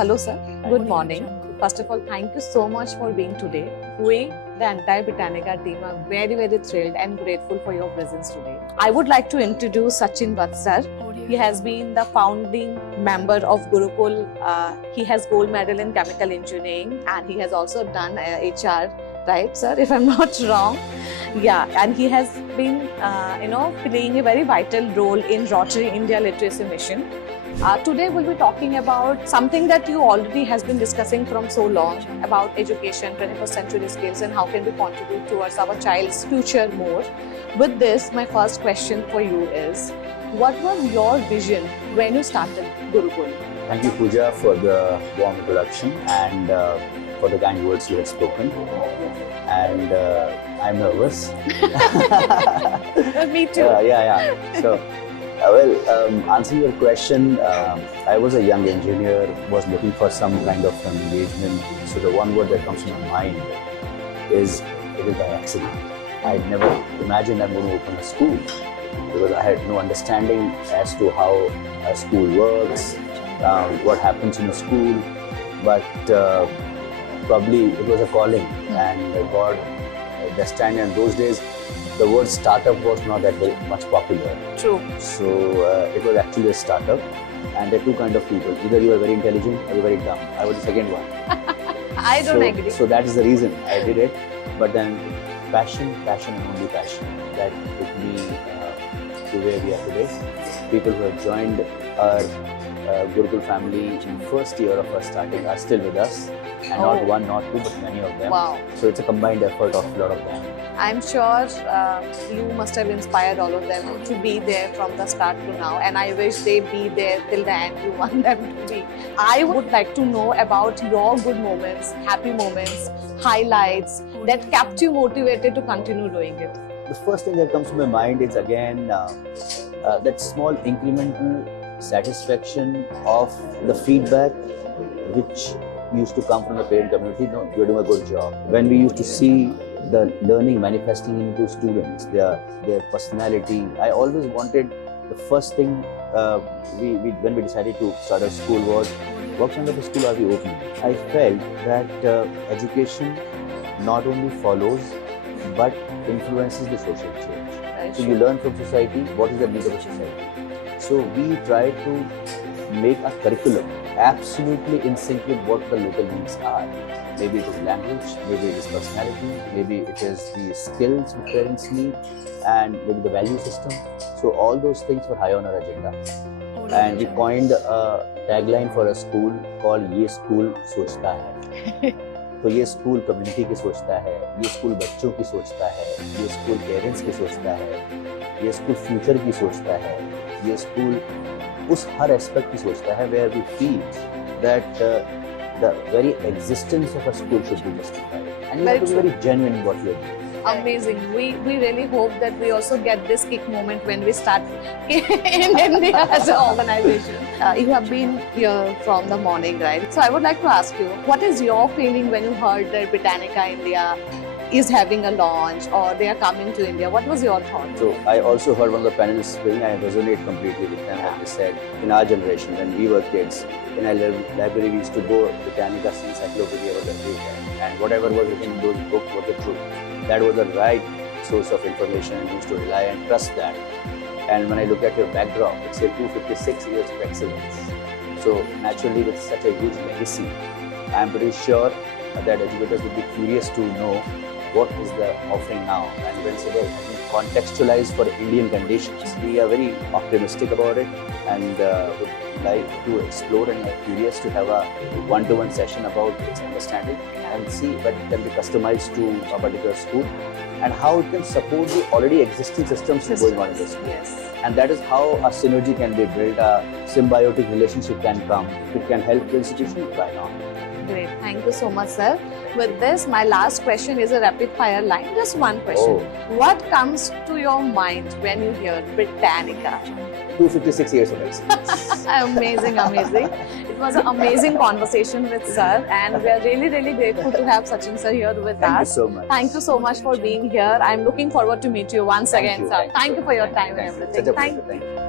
Hello, sir. Good morning. First of all, thank you so much for being today. We, the entire Britannica team, are very, very thrilled and grateful for your presence today. I would like to introduce Sachin Bhatt, sir. He has been the founding member of Gurukul. He has gold medal in chemical engineering, and he has also done HR, right, sir? If I'm not wrong. Yeah, and he has been, playing a very vital role in Rotary India Literacy Mission. Today we'll be talking about something that you already has been discussing from so long about education, 21st century skills, and how can we contribute towards our child's future more. With this, my first question for you is, what was your vision when you started Gurukul? Thank you, Pooja, for the warm introduction and for the kind words you had spoken. And I'm nervous. Me too. So, answering your question, I was a young engineer, was looking for some kind of an engagement. So the one word that comes to my mind is, it is by accident. I never imagined I'm going to open a school because I had no understanding as to how a school works, what happens in a school. But probably it was a calling, and God destined. And those days, the word startup was not that very much popular. True. So it was actually a startup, and there are two kinds of people. Either you are very intelligent or you are very dumb. I was the second one. I don't agree. So that is the reason I did it. But then passion and only passion that took me to where we are today. People who have joined our Gurukul family in first year of our starting are still with us. And not one, not two, but many of them. Wow. So it's a combined effort of a lot of them. I'm sure you must have inspired all of them to be there from the start to now, and I wish they be there till the end you want them to be. I would like to know about your good moments, happy moments, highlights that kept you motivated to continue doing it. The first thing that comes to my mind is again that small incremental satisfaction of the feedback which used to come from the parent community. No, you're doing a good job. When we used to see the learning manifesting into students, their personality, I always wanted, the first thing when we decided to start a school was, what kind of a school are we opening? I felt that education not only follows but influences the social change. So you learn from society, what is the need of the society. So we try to make a curriculum absolutely in sync with what the local needs are. Maybe it is language, maybe it is personality, maybe it is the skills which parents need, and maybe the value system. So all those things were high on our agenda. And we coined a tagline for a school called "ये school सोचता है." तो ये school community की सोचता है, ये school बच्चों की सोचता है, ये स्कूल पेरेंट्स की सोचता है, ये स्कूल फ्यूचर की सोचता है, ये स्कूल उस हर एस्पेक्ट की सोचता है where we feel that the very existence of a school should be justified, and you have to be very genuine in what you are doing. Amazing. We really hope that we also get this kick moment when we start in India as an organization. You have been here from the morning, right? So I would like to ask you, what is your feeling when you heard that Britannica India is having a launch or they are coming to India? What was your thought? So I also heard one of the panelists speaking, I resonate completely with them. What they said, in our generation, when we were kids, in our library we used to go, Britannica's encyclopedia was everywhere, and whatever was written in those books was the truth. That was the right source of information, and we used to rely and trust that. And when I look at your backdrop, it's 256 years of excellence. So naturally, with such a huge legacy, I'm pretty sure that educators would be curious to know what is the offering now, and when today has been contextualized for Indian conditions. We are very optimistic about it, and would like to explore, and are curious to have a one-to-one session about its understanding and see what it can be customized to a particular school and how it can support the already existing systems going on in the school. Yes. And that is how a synergy can be built, a symbiotic relationship can come. If it can help the institution, why not? Great. Thank you so much, sir. With this, my last question is a rapid fire line. Just one question. What comes to your mind when you hear Britannica? 256 years of excellence. Amazing, amazing. It was an amazing conversation with sir, and we are really grateful to have Sachin sir here with us. Thank you so much. Thank you so much for being here. I'm looking forward to meet you once again, you. sir. Thank you for your time and Thank you. everything. Such a pleasure. Thank you.